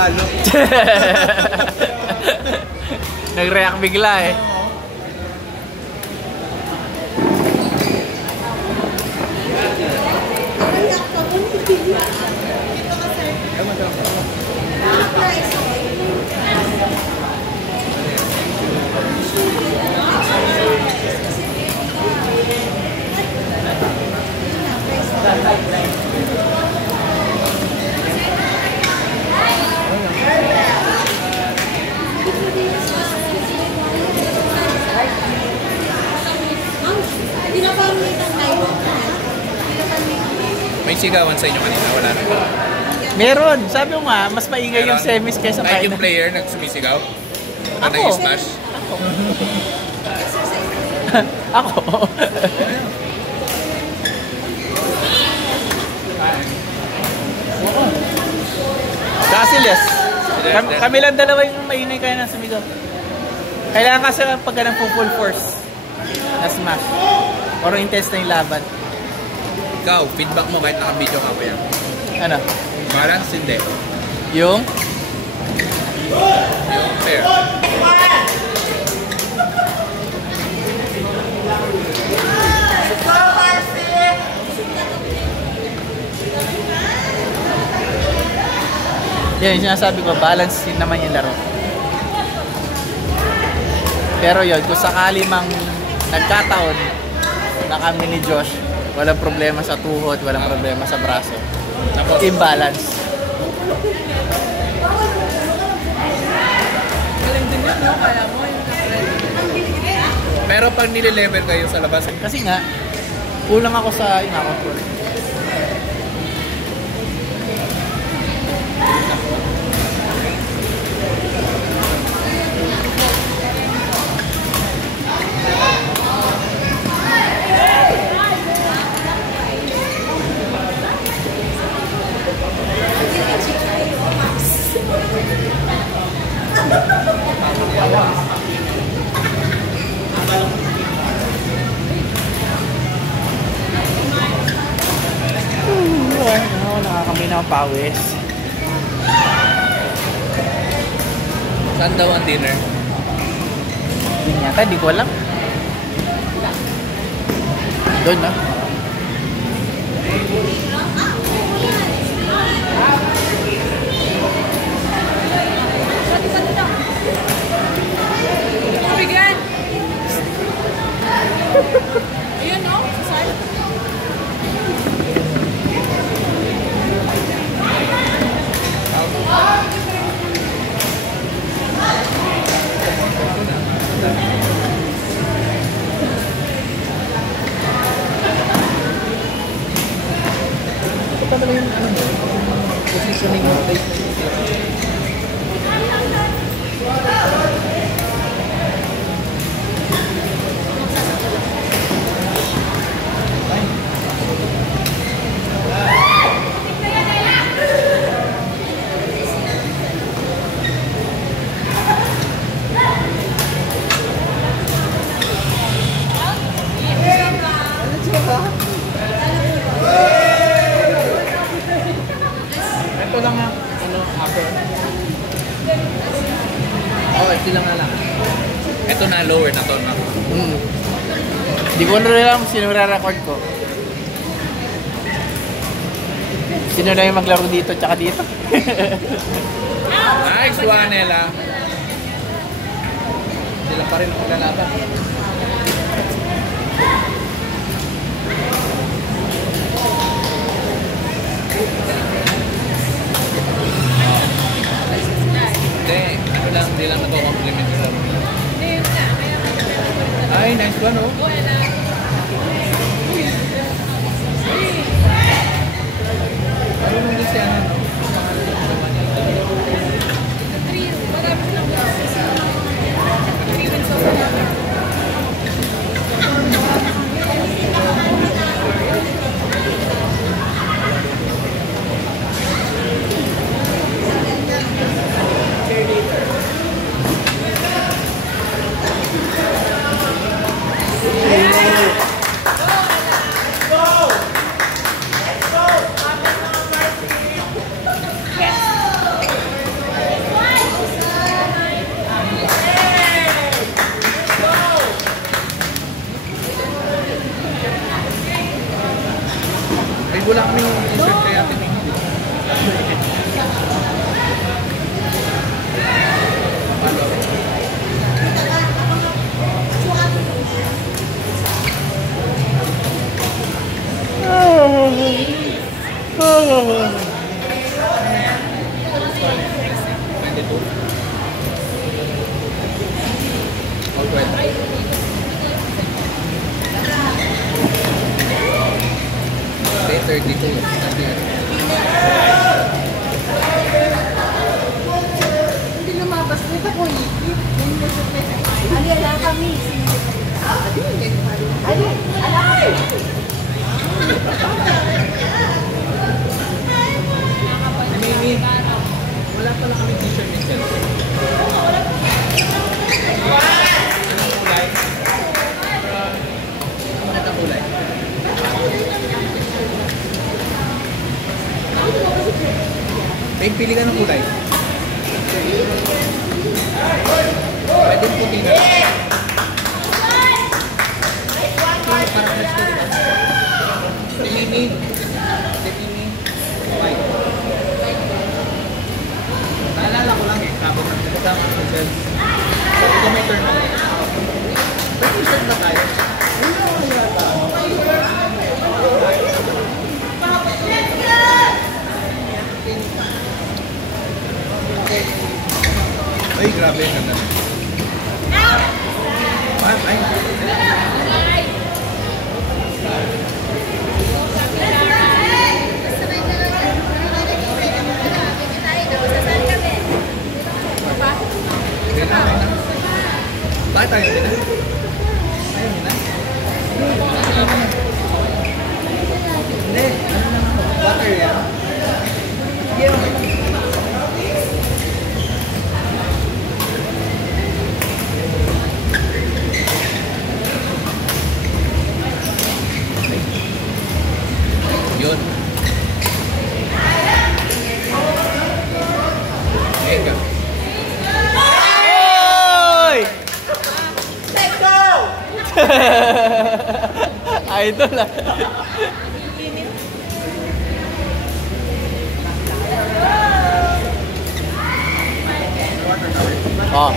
Halo. Nag-react bigla eh. May sigawan sa inyo kanina, wala na. Meron, sabi mo nga, mas maingay yung semis kaysa final. Kahit yung player nagsumisigaw? Ako. Nag-smash? Ako. Oo. Kasi yes. Kami lang dalawa yung maingay kaya ng sumigaw. Kailangan kasi pag ganang full force na smash. Or intense na yung laban. Ikaw, feedback mo kahit naka-video ka pa yan. Ano? Balance, hindi. Yung? Fair. Yan yung sinasabi ko, balance din naman yung laro. Pero yun, kung sakali mang nagkataon na kami ni Josh, walang problema sa tuhod, walang problema sa braso. Tapos, imbalance. Galing din yun, no? Kaya mo yung pero pag nile-level kayo sa labas, kasi nga, kulang ako sa control. Nakakami na ang pawis. saan daw ang dinner? Hindi yata, di ko alam. Doon na. Bigyan! Ayun, no? Sa side. Ito talaga yung positioning mo. Ito lang nga, upper. Oh, ito lang nga lang. Ito na, lower na to na. Hindi ko na alam sino re-record ko. Sino na yung maglaro dito tsaka dito? Nice one, Ella. Sila pa rin maglalaban. Hindi lang nagko-compliment sa laro. Ay, nice one, oh. Ayun mo kasi ano, no? Wala kami. Alin? Ala kami. Maybe, wala pala kami t-shirt ni Chelsea. Anong kulay? Magandang kulay. Babe, pili ka ng kulay. Pwede puti na. Parang match ko, diba? Mimi. White. Naalala ko lang eh, kapag kasama ko sa Chelsea. Sabi ko may turn on. May t-shirt ba tayo? Ay, grabe yung ganda. Ay. Bakit tayo din na? Ayaw nila? Hindi, ano lang ako? Water yan? Sige, okay. Yun. Mega. Idol ah. Oh.